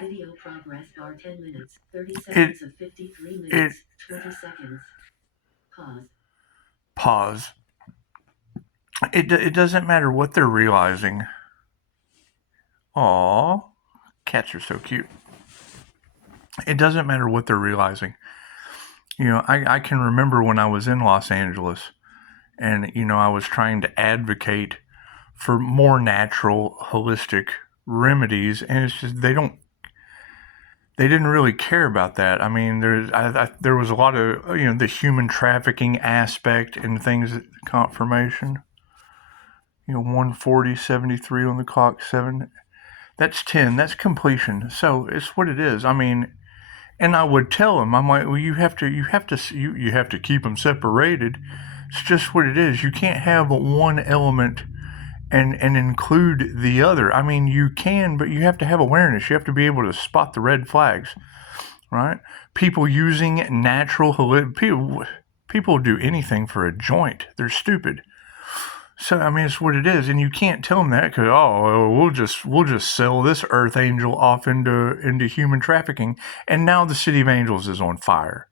Video progress bar 10 minutes, 30 seconds of 53 minutes, 20 seconds. Pause. It doesn't matter what they're realizing. Aw, cats are so cute. It doesn't matter what they're realizing. You know, I can remember when I was in Los Angeles and, you know, I was trying to advocate for more natural, holistic remedies, and it's just they didn't really care about that. I mean, there was a lot of, you know, the human trafficking aspect and things, confirmation. You know, 140:73 on the clock, 7. That's 10. That's completion. So it's what it is. I mean, and I would tell them, I'm like, well, you have to keep them separated. It's just what it is. You can't have one element and include the other. I mean, you can, but you have to have awareness. You have to be able to spot the red flags, right? People using natural, people do anything for a joint. They're stupid. So, I mean, it's what it is, and you can't tell them that because, we'll just sell this earth angel off into human trafficking, and now the city of angels is on fire.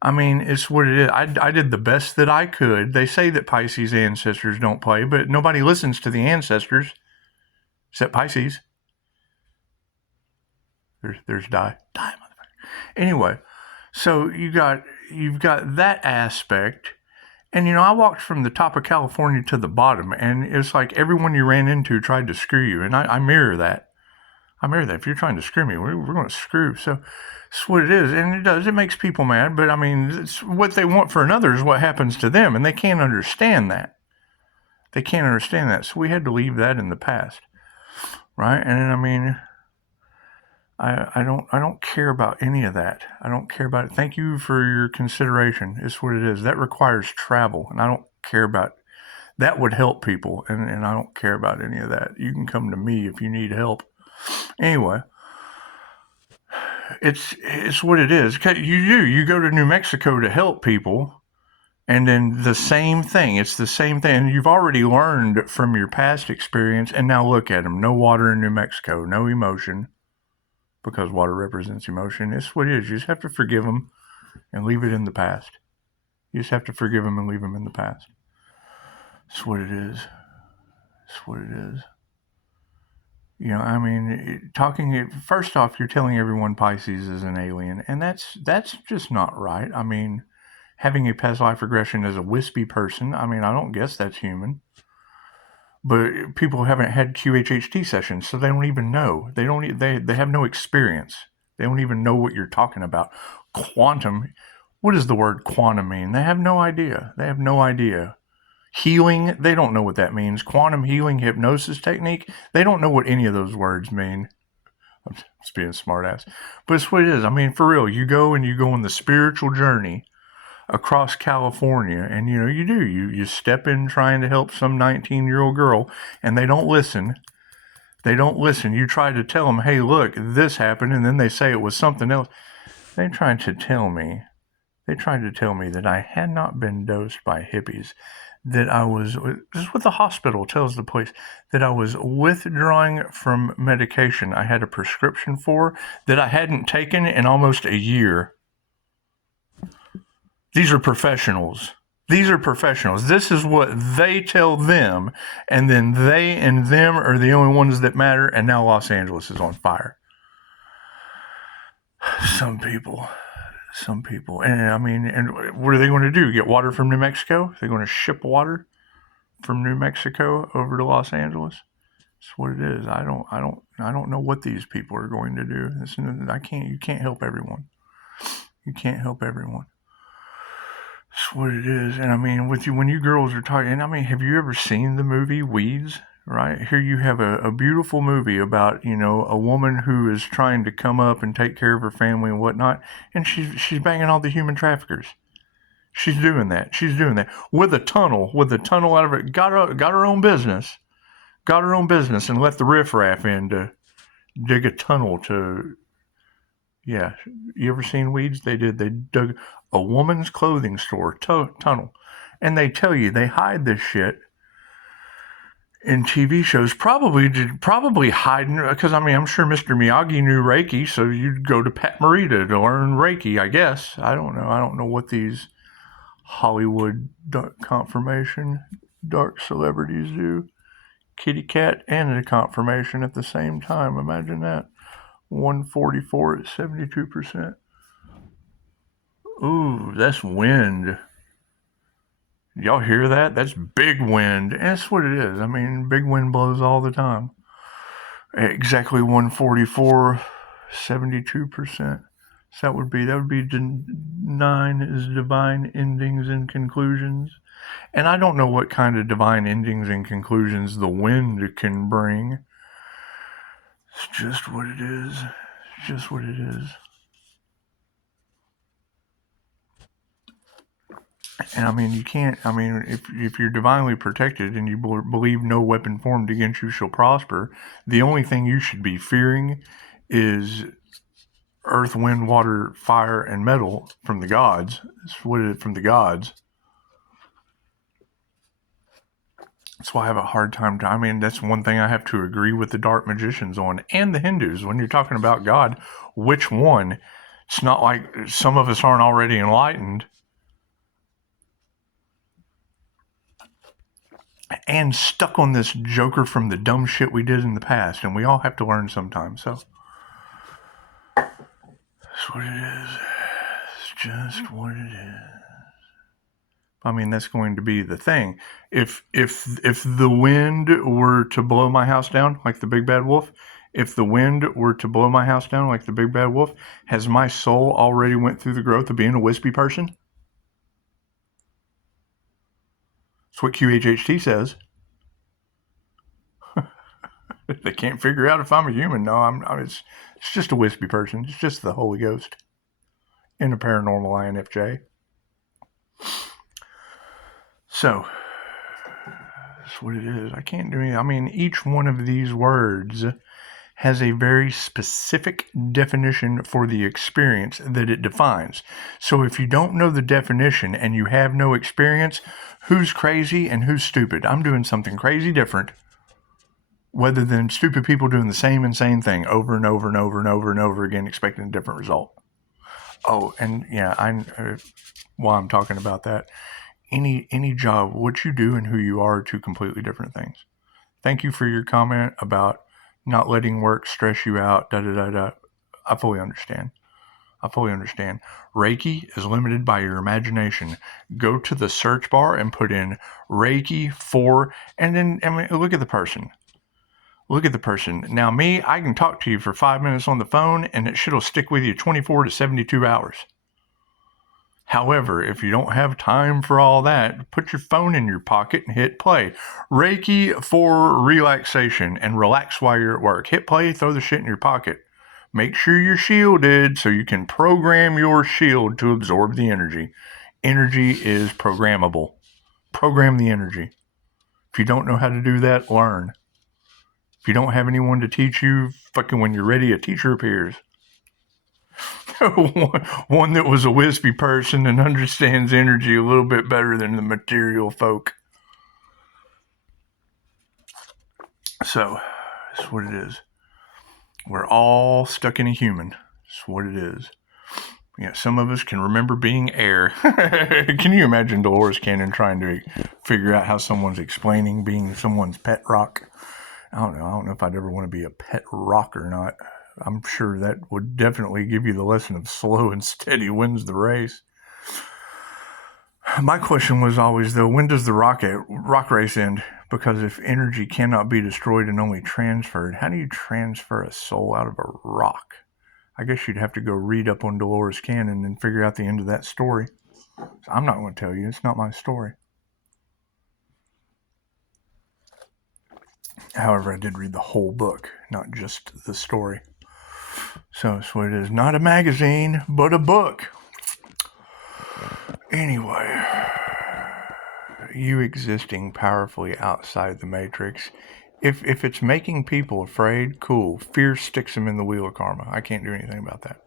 I mean, it's what it is. I did the best that I could. They say that Pisces ancestors don't play, but nobody listens to the ancestors except Pisces. There's die, motherfucker. Anyway, so you've got that aspect. And, you know, I walked from the top of California to the bottom, and it's like everyone you ran into tried to screw you. And I mirror that. If you're trying to screw me, we're going to screw. So it's what it is. And it does. It makes people mad. But, I mean, it's what they want for another is what happens to them. And they can't understand that. So we had to leave that in the past. Right? And, I mean, I don't care about any of that. I don't care about it. Thank you for your consideration. It's what it is. That requires travel, and I don't care about that. Would help people, and I don't care about any of that. You can come to me if you need help. Anyway, it's what it is. You go to New Mexico to help people, and then the same thing. It's the same thing. And you've already learned from your past experience, and now look at them. No water in New Mexico. No emotion. Because water represents emotion. It's what it is. You just have to forgive them and leave it in the past. You just have to forgive them and leave them in the past. It's what it is. You know, I mean, first off, you're telling everyone Pisces is an alien, and that's just not right. I mean, having a past life regression as a wispy person, I mean, I don't guess that's human. But people haven't had QHHT sessions, so they don't even know. They have no experience. They don't even know what you're talking about. Quantum, what does the word quantum mean? They have no idea. Healing, they don't know what that means. Quantum healing, hypnosis technique, they don't know what any of those words mean. I'm just being a smart ass. But it's what it is. I mean, for real, you go on the spiritual journey across California, and you know, you step in trying to help some 19-year-old girl, and they don't listen. You try to tell them, hey, look, this happened, and then they say it was something else. They tried to tell me that I had not been dosed by hippies, that I was, this is what the hospital tells the police, that I was withdrawing from medication I had a prescription for that I hadn't taken in almost a year. These are professionals. This is what they tell them, and then they and them are the only ones that matter, and now Los Angeles is on fire. Some people. And I mean, and what are they going to do? Get water from New Mexico? They're going to ship water from New Mexico over to Los Angeles? That's what it is. I don't know what these people are going to do. You can't help everyone. That's what it is. And I mean, when you girls are talking, and I mean, have you ever seen the movie Weeds? Right? Here you have a beautiful movie about, you know, a woman who is trying to come up and take care of her family and whatnot, and she's banging all the human traffickers. She's doing that with a tunnel out of it. Got her own business, and let the riffraff in to dig a tunnel to. Yeah, you ever seen Weeds? They dug a woman's clothing store tunnel, and they tell you they hide this shit in TV shows, probably hiding, because I mean, I'm sure Mr. Miyagi knew Reiki, so you'd go to Pat Morita to learn Reiki, I guess. I don't know. I don't know what these Hollywood dark confirmation dark celebrities do. Kitty cat and a confirmation at the same time. Imagine that. 144 at 72%. Ooh, that's wind. Y'all hear that? That's big wind. And that's what it is. I mean, big wind blows all the time. Exactly 144, 72%. So that would be 9 is divine endings and conclusions. And I don't know what kind of divine endings and conclusions the wind can bring. It's just what it is. It's just what it is. And I mean, you can't, I mean, if you're divinely protected and you believe no weapon formed against you shall prosper, the only thing you should be fearing is earth, wind, water, fire, and metal from the gods. It's what it is from the gods. That's why I have a hard time. I mean, that's one thing I have to agree with the dark magicians on, and the Hindus. When you're talking about God, which one? It's not like some of us aren't already enlightened and stuck on this joker from the dumb shit we did in the past, and we all have to learn sometimes. So that's what it is. It's just what it is. I mean, that's going to be the thing. If the wind were to blow my house down like the big bad wolf, if the wind were to blow my house down like the big bad wolf, has my soul already went through the growth of being a wispy person? That's what QHHT says. They can't figure out if I'm a human. No, it's just a wispy person. It's just the Holy Ghost in a paranormal INFJ. So that's what it is. I can't do anything. I mean, each one of these words has a very specific definition for the experience that it defines. So if you don't know the definition and you have no experience, who's crazy and who's stupid? I'm doing something crazy different, rather than stupid people doing the same insane thing over and over and over and over and over again, expecting a different result. Oh, and yeah, while I'm talking about that, any job, what you do and who you are two completely different things. Thank you for your comment about not letting work stress you out, I fully understand. Reiki is limited by your imagination. Go to the search bar and put in Reiki for, and then, I mean, look at the person. Now, me, I can talk to you for 5 minutes on the phone, and it shit'll stick with you 24 to 72 hours. However, if you don't have time for all that, put your phone in your pocket and hit play. Reiki for relaxation, and relax while you're at work. Hit play, throw the shit in your pocket. Make sure you're shielded so you can program your shield to absorb the energy. Energy is programmable. Program the energy. If you don't know how to do that, learn. If you don't have anyone to teach you, fucking when you're ready, a teacher appears. One that was a wispy person and understands energy a little bit better than the material folk. So, that's what it is. We're all stuck in a human. That's what it is. Yeah, some of us can remember being air. Can you imagine Dolores Cannon trying to figure out how someone's explaining being someone's pet rock? I don't know if I'd ever want to be a pet rock or not. I'm sure that would definitely give you the lesson of slow and steady wins the race. My question was always, though, when does the rock race end? Because if energy cannot be destroyed and only transferred, how do you transfer a soul out of a rock? I guess you'd have to go read up on Dolores Cannon and figure out the end of that story. So I'm not going to tell you. It's not my story. However, I did read the whole book, not just the story. So it is not a magazine, but a book. Anyway, you existing powerfully outside the matrix. If it's making people afraid, cool. Fear sticks them in the wheel of karma. I can't do anything about that.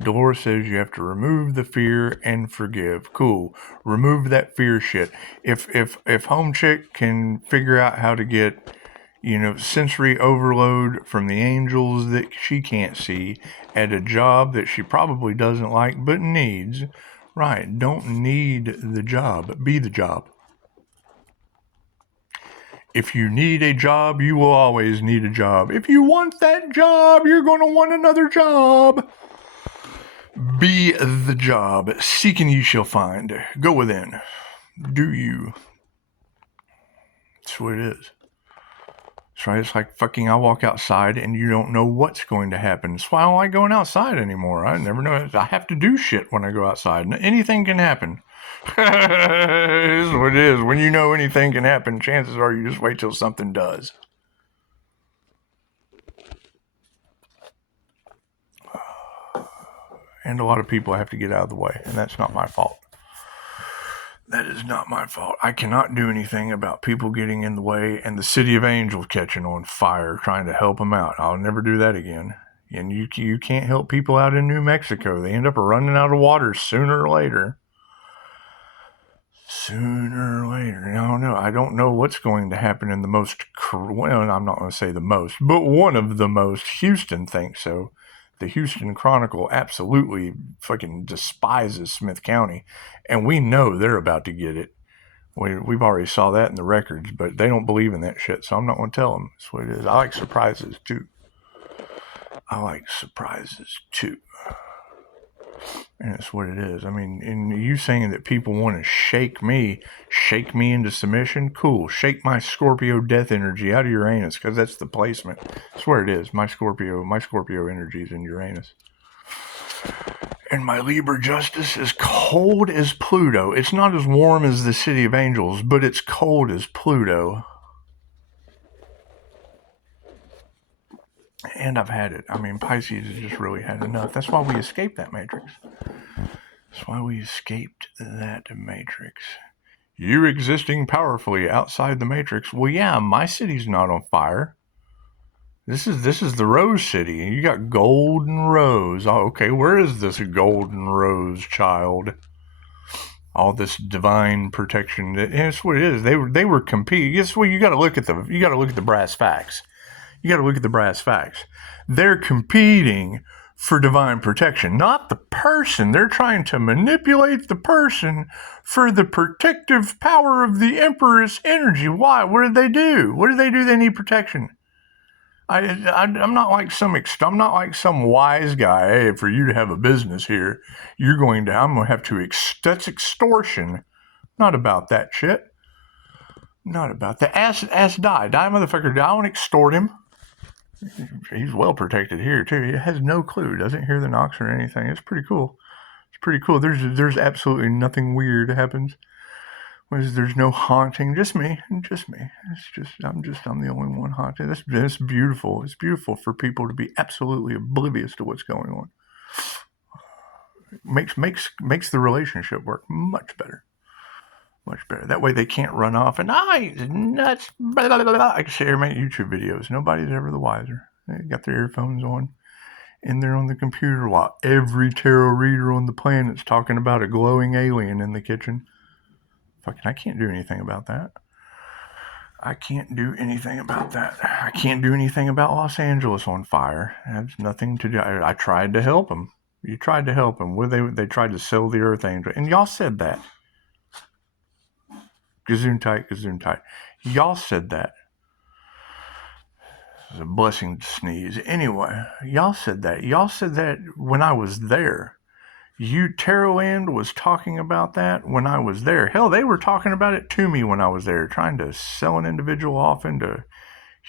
Dolores says you have to remove the fear and forgive. Cool. Remove that fear shit. If Home Chick can figure out how to get, sensory overload from the angels that she can't see at a job that she probably doesn't like but needs, right, don't need the job. Be the job. If you need a job, you will always need a job. If you want that job, you're going to want another job. Be the job. Seek and ye shall find. Go within. Do you. That's what it is. That's right. It's like fucking I walk outside and you don't know what's going to happen. That's why I don't like going outside anymore. I never know. I have to do shit when I go outside. Anything can happen. This is what it is. When you know anything can happen, chances are you just wait till something does. And a lot of people have to get out of the way, and that's not my fault. That is not my fault. I cannot do anything about people getting in the way and the city of angels catching on fire, trying to help them out. I'll never do that again. And you can't help people out in New Mexico. They end up running out of water sooner or later. Sooner or later. I don't know what's going to happen in the most, well, I'm not going to say the most, but one of the most. Houston thinks so. The Houston Chronicle absolutely fucking despises Smith County, and we know they're about to get it. We've already saw that in the records, but they don't believe in that shit, so I'm not going to tell them. That's what it is. I like surprises, too. And that's what it is. I mean, and you saying that people want to shake me into submission, cool. Shake my Scorpio death energy out of Uranus, because that's the placement. That's where it is. My Scorpio energy is in Uranus. And my Libra justice is cold as Pluto. It's not as warm as the City of Angels, but it's cold as Pluto. And I've had it. I mean, Pisces has just really had enough. That's why we escaped that matrix. You existing powerfully outside the matrix. Well, yeah, my city's not on fire. This is the Rose City. You got Golden Rose. Oh, okay, where is this Golden Rose child? All this divine protection. That's what it is. They were competing. Guess what? You got to look at the brass facts. They're competing for divine protection, not the person. They're trying to manipulate the person for the protective power of the Empress energy. Why? What did they do? They need protection. I'm not like some wise guy. Hey, for you to have a business here, I'm going to have to. That's extortion. Not about that shit. Not about that. Ask die motherfucker. Die. I want to extort him. He's well protected here too. He has no clue. Doesn't hear the knocks or anything. It's pretty cool. There's absolutely nothing weird happens. There's no haunting. Just me. I'm the only one haunted. That's beautiful. It's beautiful for people to be absolutely oblivious to what's going on. It makes the relationship work much better. That way they can't run off and nuts. Blah, blah, blah, blah. I can share my YouTube videos. Nobody's ever the wiser. They got their earphones on, and they're on the computer while every tarot reader on the planet's talking about a glowing alien in the kitchen. Fucking, I can't do anything about that. I can't do anything about Los Angeles on fire. That's nothing to do. I tried to help them. You tried to help them. They tried to sell the Earth Angel, and y'all said that. Gesundheit. Y'all said that. It's a blessing to sneeze. Anyway, y'all said that. Y'all said that when I was there. Tarotland was talking about that when I was there. Hell, they were talking about it to me when I was there, trying to sell an individual off into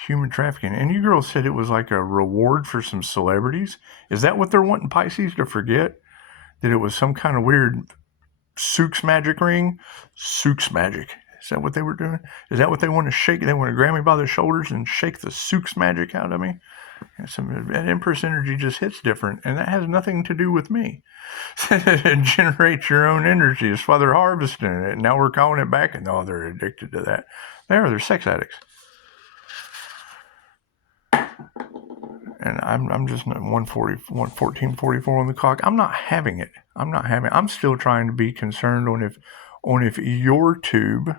human trafficking. And you girls said it was like a reward for some celebrities. Is that what they're wanting Pisces to forget? That it was some kind of weird Sook's magic ring? Sook's magic. Is that what they were doing? Is that what they want to shake? They want to grab me by the shoulders and shake the Sook's magic out of me? That Empress energy just hits different, and that has nothing to do with me. It generates your own energy. That's why they're harvesting it. Now we're calling it back, and they're addicted to that. They're sex addicts. And I'm just 114:44 on the clock. I'm not having it. I'm still trying to be concerned on if your tube.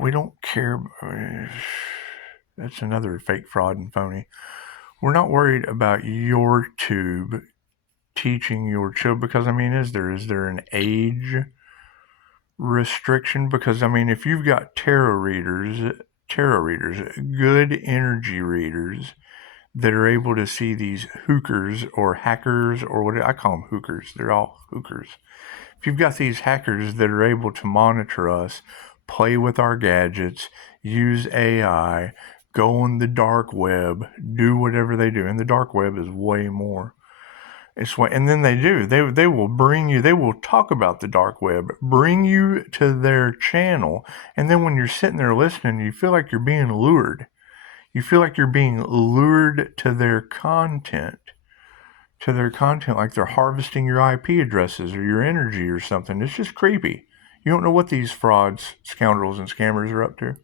We don't care. That's another fake, fraud, and phony. We're not worried about your tube teaching your children, because I mean, is there an age restriction? Because I mean, if you've got tarot readers, good energy readers that are able to see these hookers or hackers, or what I call them, hookers. They're all hookers. If you've got these hackers that are able to monitor us, play with our gadgets, use AI, go on the dark web, do whatever they do. And the dark web is way more. And then they do. They will bring you, they will talk about the dark web, bring you to their channel. And then when you're sitting there listening, you feel like you're being lured. You feel like you're being lured to their content. Like they're harvesting your IP addresses or your energy or something. It's just creepy. You don't know what these frauds, scoundrels, and scammers are up to.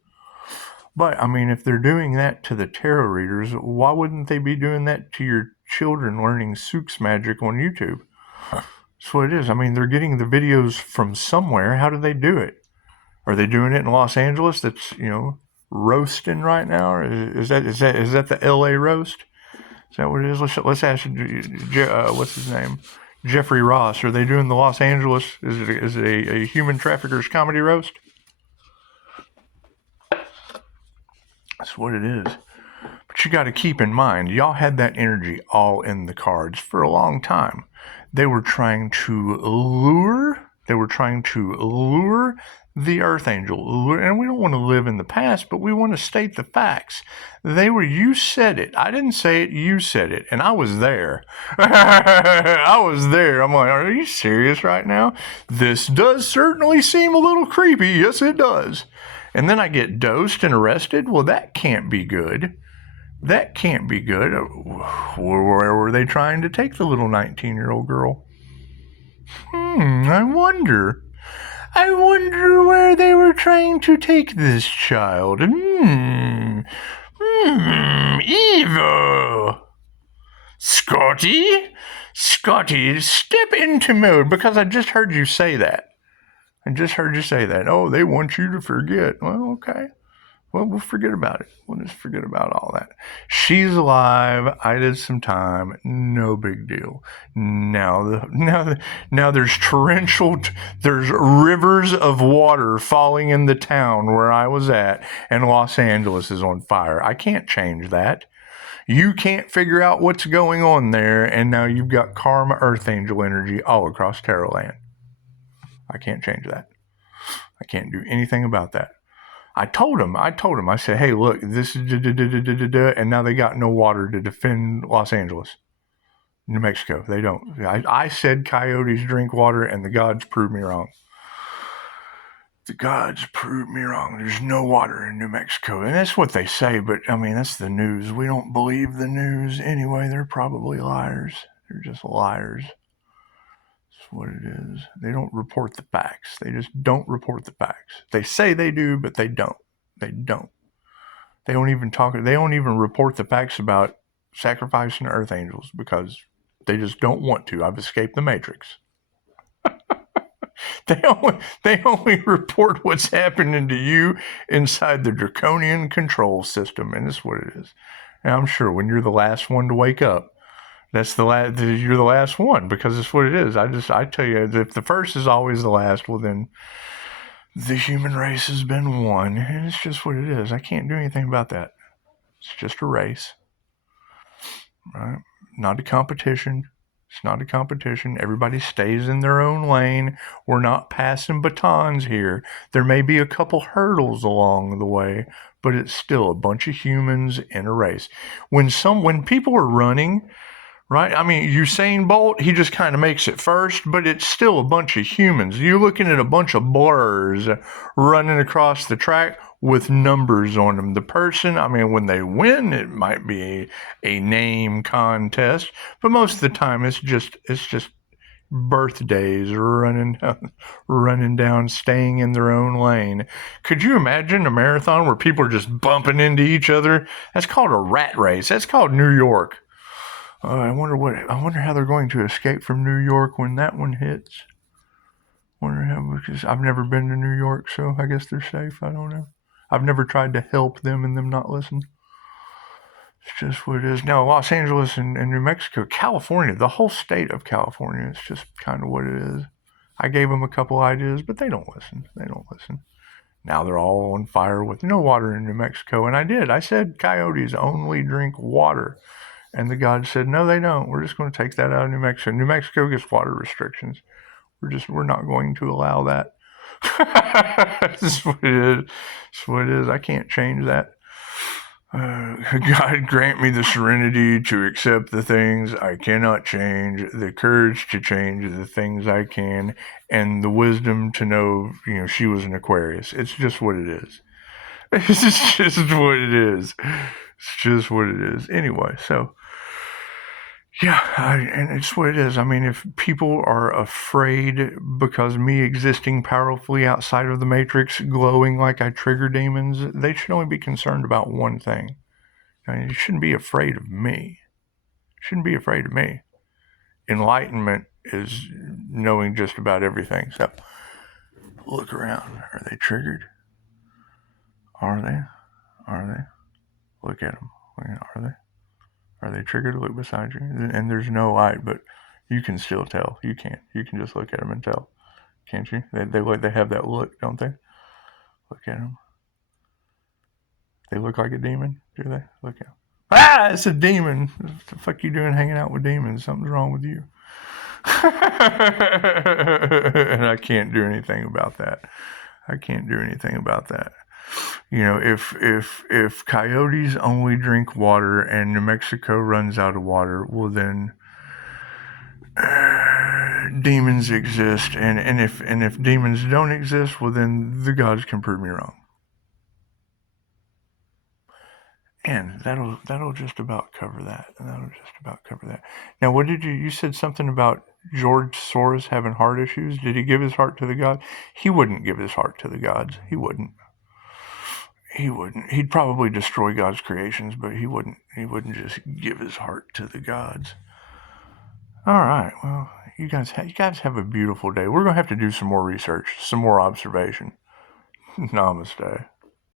But, I mean, if they're doing that to the tarot readers, why wouldn't they be doing that to your children learning Sooks magic on YouTube? That's what it is. I mean, they're getting the videos from somewhere. How do they do it? Are they doing it in Los Angeles that's, roasting right now? Or is that the LA roast? Is that what it is? Let's ask, what's his name? Jeffrey Ross. Are they doing the Los Angeles? Is it a human traffickers comedy roast? That's what it is. But you got to keep in mind, y'all had that energy all in the cards for a long time. They were trying to lure the Earth Angel. And we don't want to live in the past, but we want to state the facts. You said it. I didn't say it, you said it. And I was there. I was there. I'm like, are you serious right now? This does certainly seem a little creepy. Yes, it does. And then I get dosed and arrested? Well, that can't be good. That can't be good. Where were they trying to take the little 19-year-old girl? I wonder where they were trying to take this child. Evil. Scotty, step into mode, because I just heard you say that. Oh, they want you to forget. Well, okay. Well, we'll forget about it. We'll just forget about all that. She's alive. I did some time. No big deal. Now there's there's rivers of water falling in the town where I was at, and Los Angeles is on fire. I can't change that. You can't figure out what's going on there, and now you've got karma earth angel energy all across Tarot Land. I can't change that. I can't do anything about that. I told him, I said, hey, look, this is and now they got no water to defend Los Angeles. New Mexico, they don't. I said coyotes drink water, and the gods proved me wrong. There's no water in New Mexico. And that's what they say, but I mean, that's the news. We don't believe the news anyway. They're probably liars. They're just liars. What it is. They don't report the facts. They just don't report the facts. They say they do, but they don't. They don't even report the facts about sacrificing earth angels, because they just don't want to. I've escaped the matrix. They only report what's happening to you inside the draconian control system, and that's what it is. And I'm sure when you're the last one to wake up, you're the last one, because it's what it is. I tell you, if the first is always the last, well then the human race has been won, and it's just what it is. I can't do anything about that. It's just a race, right? Not a competition. It's not a competition. Everybody stays in their own lane. We're not passing batons here. There may be a couple hurdles along the way, but it's still a bunch of humans in a race. When people are running, right? I mean, Usain Bolt, he just kind of makes it first, but it's still a bunch of humans. You're looking at a bunch of blurs running across the track with numbers on them. The person, I mean, when they win, it might be a name contest, but most of the time it's just birthdays, running down, staying in their own lane. Could you imagine a marathon where people are just bumping into each other? That's called a rat race. That's called New York. I wonder how they're going to escape from New York when that one hits. Because I've never been to New York, so I guess they're safe. I don't know. I've never tried to help them and them not listen. It's just what it is. Now, Los Angeles and New Mexico, California, the whole state of California, it's just kind of what it is. I gave them a couple ideas, but they don't listen. Now they're all on fire with no water in New Mexico. And I did. I said coyotes only drink water. And the gods said, no, they don't. We're just going to take that out of New Mexico. New Mexico gets water restrictions. We're not going to allow that. That's what it is. That's what it is. I can't change that. God grant me the serenity to accept the things I cannot change, the courage to change the things I can, and the wisdom to know, she was an Aquarius. It's just what it is. It's just what it is. It's just what it is. Anyway, so yeah, and it's what it is. I mean, if people are afraid because me existing powerfully outside of the Matrix, glowing like I trigger demons, they should only be concerned about one thing. I mean, you shouldn't be afraid of me. Enlightenment is knowing just about everything. So look around. Are they triggered? Are they? Look at them. Are they? Are they triggered? Look beside you. And there's no light, but you can still tell. You can't. You can just look at them and tell. Can't you? They have that look, don't they? Look at them. They look like a demon, do they? Look at them. Ah, it's a demon. What the fuck you doing hanging out with demons? Something's wrong with you. And I can't do anything about that. If coyotes only drink water and New Mexico runs out of water, well then demons exist, and if demons don't exist, well then the gods can prove me wrong. And that'll just about cover that. Now, what did you said something about George Soros having heart issues? Did he give his heart to the gods? He wouldn't give his heart to the gods. He wouldn't. He'd probably destroy God's creations, but he wouldn't just give his heart to the gods. All right. Well, you guys have a beautiful day. We're going to have to do some more research, some more observation. Namaste.